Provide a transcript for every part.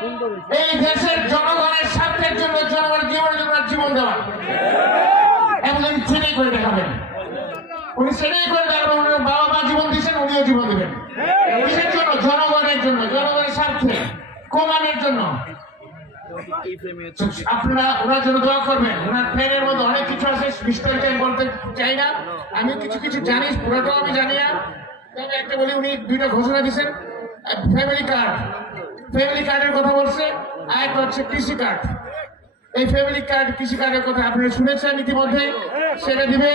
এই দেশের জনগণের স্বার্থের জন্য, জনগণের জীবনের জন্য জীবন দেওয়া, এবং উনি সেটাই করে দেখাবেন। উনি সেটাই করে দেখাবেন। উনি বাবা মা জীবন দিচ্ছেন, উনিও জীবন দেবেন। কিসের জন্য? জনগণের জন্য, জনগণের স্বার্থে, কমানোর জন্য। আপনারা ওনার জন্য দোয়া করবেন। ওনার প্ল্যানের মধ্যে অনেক কিছু আছে, বিস্তারিত আমি বলতে চাই না। আমি কিছু কিছু জানি, পুরোটাও আমি জানি না। তবে একটা বলি, উনি দুইটা ঘোষণা দিচ্ছেন, ফ্যামিলি কার্ড, ফ্যামিলি কার্ডের কথা বলছে, আর একটা হচ্ছে কৃষি কার্ড। এই ফ্যামিলি কার্ড, কৃষি কার্ডের কথা আপনারা শুনেছেন ইতিমধ্যে, সেটা দিবে।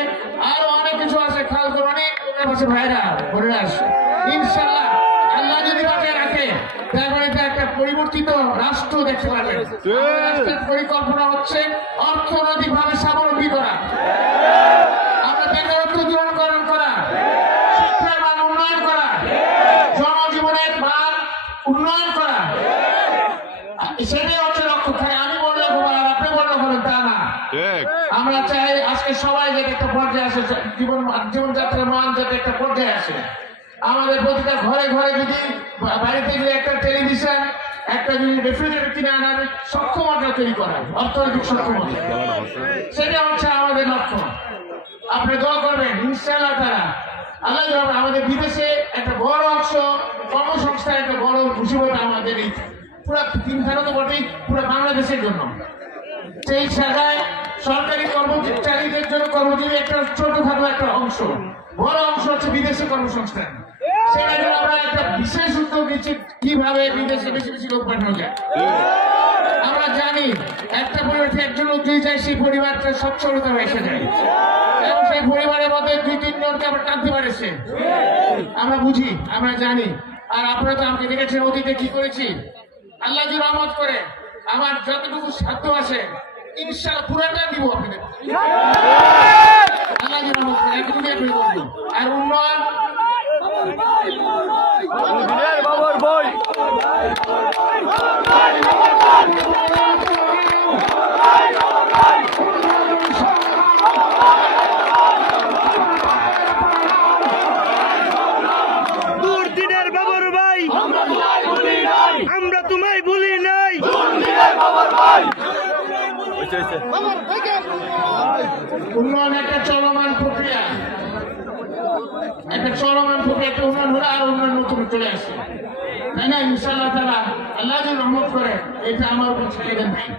আরো অনেক কিছু আছে, খাল করে অনেক আছে ভাইরা বোনেরা আসে। ইনশাআল্লাহ আল্লাহ যদি বাঁচায় রাখে, তারপরে একটা পরিবর্তিত রাষ্ট্র দেখতে পারবেন। রাষ্ট্রের পরিকল্পনা হচ্ছে অর্থনৈতিকভাবে স্বাবলম্বী করা, আমরা বেকারত্ব দূরীকরণ করা, শিক্ষার মান উন্নয়ন করা, জনজীবনের মান উন্নয়ন করা, সেটাই হচ্ছে লক্ষ্য। আমি বললে ঘুমান আর আপনি বললে ঘুমান, তা না। আমরা চাই আজকে সবাই যাতে একটা পর্যায়ে আসে, জীবনযাত্রার মান যাতে একটা পর্যায়ে আসে। আমাদের প্রতিটা ঘরে ঘরে যদি বাড়িতে যদি একটা টেলিভিশন, একটা যদি রেফ্রিজারেটর কিনে আনার সক্ষমতা তৈরি করা, অর্থনৈতিক সক্ষমতা, সেটা হচ্ছে আমাদের লক্ষ্য। আপনি দোয়া করবেন ইনশাআল্লাহ তাআলা। আল্লাহ আমাদের বিদেশে একটা বড় অংশ কর্মসংস্থান, একটা বড় মুসিবত আমাদের এই পুরো তিনখানা তো বটেই, পুরো বাংলাদেশের জন্য। সেই জায়গায় সরকারি কর্মচারীদের জন্য, কর্মজীবী একটা ছোটখাটো একটা অংশ, বড় অংশ হচ্ছে বিদেশি কর্মসংস্থান। সেটা জন্য আমরা একটা বিশেষ উদ্যোগ নিচ্ছি, কিভাবে বিদেশে বেশি বেশি লোক পাঠানো যায়। আমরা জানি একটা পরিবারে একজন লোক যদি যায়, সেই পরিবারটা সচ্ছলতা এসে যায়, এবং সেই পরিবারের মধ্যে 2-3 জনকে আমরা টানতে পারেছে। আমরা বুঝি, আমরা জানি। আর আপনারা তো আমাকে দেখেছেন অতীতে কি করেছি। আল্লাহ যদি রহমত করে, আমার যতটুকু সাধ্য আছে ইনশাআল্লাহ পুরাটা দিব আপনাদের। আল্লাহ যদি রহমত করে এটুকুই আপনি বলবো। আর উন্নয়ন আমরা তোমায় ভুলি নাই। উন্নয়ন একটা চলমান প্রক্রিয়া, একটা চলমান প্রক্রিয়া। একটা উন্নয়ন হলে আর উন্নয়ন নতুন চলে আসে, তাই না? ইনশাআল্লাহ তাআলা আল্লাহ যদি রহমত করে, এটা আমার উপর ছেড়ে দেন ভাই।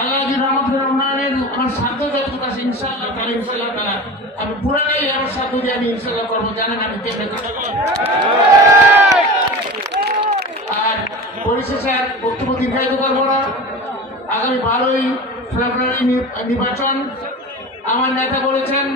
আল্লাহ যদি রহমত করে, উন্নয়নের আমার সাধ্য যতটুকু আছে ইনশাআল্লাহ তাআলা, ইনশাআল্লাহ তাআলা আমি পুরাটাই আমার সাধ্য দিয়ে আমি ইনশাআল্লাহ করবো। জানেন আমি চেষ্টা করবো। আর পরিশেষে আর বক্তব্য দীর্ঘায়িত করবো না। আগামী 12ই ফেব্রুয়ারি নির্বাচন। আমার নেতা বলেছেন